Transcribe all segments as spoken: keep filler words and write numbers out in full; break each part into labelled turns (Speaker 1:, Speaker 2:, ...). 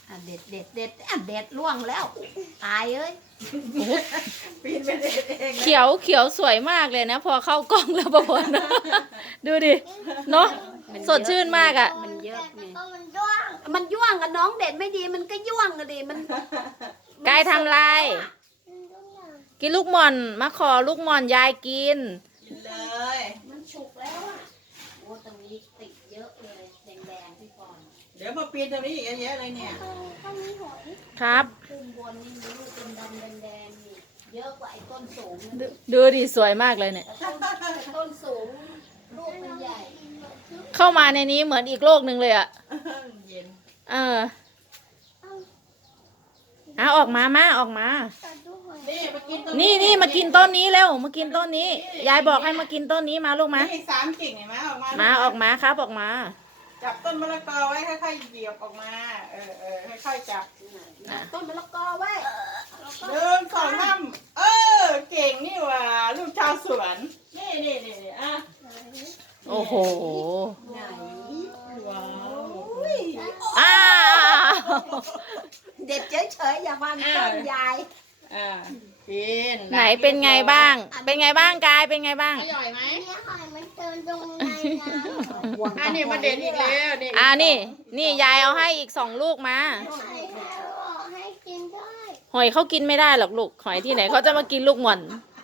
Speaker 1: อ่ะเด็ดเด็ดเด็ดอ่ะเด็ดล่วงแล้วตายเอ้ย
Speaker 2: ปีนไปเด็ดเองนะ
Speaker 3: เขียวเขียวสวยมากเลยนะ พอเข้ากล้องแล้วประพลดูดิเนาะสดชื่นมากอ่ะ
Speaker 1: มันเยอะไง
Speaker 4: ก็มันด้วง
Speaker 1: มันย่วงกับน้องเด็ดไม่ดีมันก็ย่วงกันดิมัน
Speaker 3: กายทำลาย
Speaker 4: มันด้วง
Speaker 3: กินลูกหม่อนมาขอลูกหม่อนยายกิน
Speaker 2: กินเลย
Speaker 1: มันฉุกแล้วอ่ะโอ้ตรงนี้ติดเยอะเลยแดงๆพี่ปอน
Speaker 2: เดี๋ยวมาปีนตรงนี้อีกเยอะแยะเลยเนี่ย
Speaker 4: ก็มีหอย
Speaker 3: ครับ
Speaker 1: ขึ้นบนนี่มีลูกเป็นดำแดงๆนี่เยอะกว่าไอ้ต้นสูง
Speaker 3: ดู
Speaker 1: นะ
Speaker 3: ดูดิสวยมากเลยเนี่ย
Speaker 1: แต่ต้นแต่ต้นสูงลูกมันใหญ่
Speaker 3: เข้ามาในนี้เหมือนอีกโลกหนึ่งเลยอ่ะ
Speaker 2: เย็น
Speaker 3: เออเอาออกมามาออกมา
Speaker 4: ตัดดูหอย
Speaker 2: นี่มากินตรง
Speaker 3: นี่นี่มากินต้นนี้เร็วมากินต้นนี้ ยายบอกให้มากินต้นนี้มาลูกมา
Speaker 2: นี่สามกิ่งเห็นไหมออกมา
Speaker 3: มาออกมาครับออกมา
Speaker 2: จับต้นมะละกอไว้ค่อยๆเหยียบออกมา เออเออค่อยๆจับ
Speaker 1: ต้นมะละกอไว้
Speaker 2: เดินสองน้ำเออเก่งนี่หว่าลูกชาวสวน นี่นี่นี่นี่อ่ะ
Speaker 3: โอ้โห
Speaker 1: ไหน
Speaker 2: ว้าว
Speaker 3: อ้าว
Speaker 1: เด็ดเฉยๆอย่ามันต้นใหญ่
Speaker 2: อ่ากิน
Speaker 3: ไหนเป็นไงบ้าง เป็นไงบ้างกายเป็นไงบ้าง
Speaker 2: อร่อยไหม
Speaker 4: เนี่ยหอยมันเดินตรงในน้ำ
Speaker 2: อันนี้มาเด็ดอีกแล้วนี่
Speaker 3: อ่านี่ นี่ยายเอาให้อีกสองลูกมา
Speaker 4: หอยแม่บอกให้กินได้
Speaker 3: หอยเขากินไม่ได้หรอกลูกหอยที่ไหนเขาจะมากินลูกหม่อน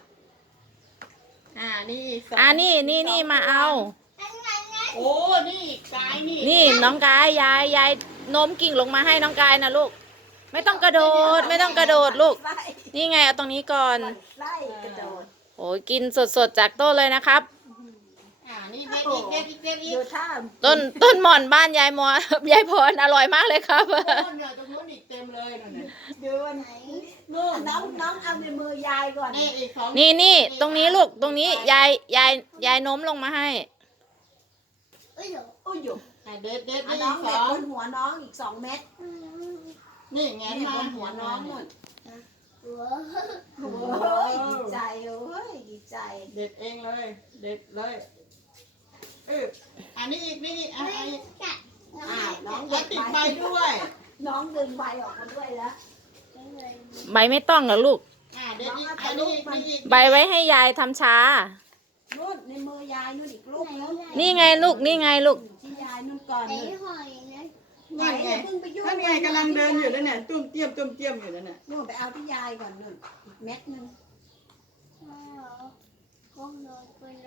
Speaker 2: อ่านี่สง
Speaker 3: อ่านี่นี่นี่มาเอา
Speaker 4: อันไหนไง
Speaker 2: โอ้นี่กายนี่
Speaker 3: นี่น้องกายยายยายโน้มกิ่งลงมาให้น้องกายนะลูก ไม่ต้องกระโดด ไม่ต้องกระโดดลูก
Speaker 1: ไล่
Speaker 3: นี่ไงเอาตรงนี้ก่อน
Speaker 1: ไล่กระโดด
Speaker 3: โอ้ยกินสดๆจากต้นเลยนะครับ
Speaker 2: อ่านี่เด็ดอีกเด็ดอีกเด็ดอีก
Speaker 1: ดูท่า
Speaker 3: ต้นต้นหม่อนบ้านยายมอยายพรอร่อยมากเลยครับ
Speaker 2: โน่นเนี่ยตรงนู้นอีกเต็มเลยนั่นน่ะ
Speaker 1: ดูนู่นน้องน้องเอาในมือยายก่อน
Speaker 2: นี่อีกสอง
Speaker 3: นี่นี่ตรงนี้ลูกตรงนี้ยายยายยายโน้มลงมาให้
Speaker 4: เอ้ยเดี๋ยว
Speaker 1: อุ้ยอยู่
Speaker 2: อ่ะเด็ดเด็ด
Speaker 1: อ่ะ
Speaker 2: นี่
Speaker 1: น้อ
Speaker 2: อี
Speaker 1: ง
Speaker 2: กส
Speaker 1: เด็ด
Speaker 2: อง
Speaker 1: บนหัวน้องอีกสองเม็ด
Speaker 4: อืม
Speaker 2: นี่ไง
Speaker 1: นี่
Speaker 2: มา
Speaker 1: บนหัวน้องนู่น
Speaker 4: หัว
Speaker 1: โอ้ยดีใจโอ้ยดีใจ
Speaker 2: เด็ดเองเลย เด็ดเลยเอออันนี้อีกนี่อีกอ่ะ
Speaker 4: ไม่
Speaker 2: อันนี้
Speaker 4: กัดน้อง
Speaker 1: อ้าวน้อง
Speaker 2: แล้
Speaker 1: เด็
Speaker 2: ว
Speaker 1: ด
Speaker 2: ติด
Speaker 1: ไป
Speaker 2: ไฟด้วย
Speaker 1: น้องดึงใบออกมาด้วยแล้ว
Speaker 4: ไม่เลย
Speaker 3: ใบไม่ต้องเหรอลูก
Speaker 2: อ่ะเด็ดอีกอันนี้อีกนี่อีก
Speaker 3: ใบไว้ให้ยายทำชา
Speaker 1: นู่นในมือยายนู่นอีกลูกนึง
Speaker 3: นี่ไงลูกนี่ไงลูก
Speaker 1: ที่ยายนู่นก่อน
Speaker 4: ไอ้
Speaker 1: นู่น
Speaker 4: หอยนะ
Speaker 2: นั่นไง
Speaker 1: อย่าเพิ่งไปยุ่ง
Speaker 2: นั่นไงกำลังเดินอยู่นั่นน่ะตุ้มเตี้ยมตุ้มเตี้ยมอยู่นั่นน่ะ
Speaker 1: นู่นไปเอาที่ยายก่อนนู่นอีกเม็ดนึง
Speaker 4: อ๋อก้มลงไป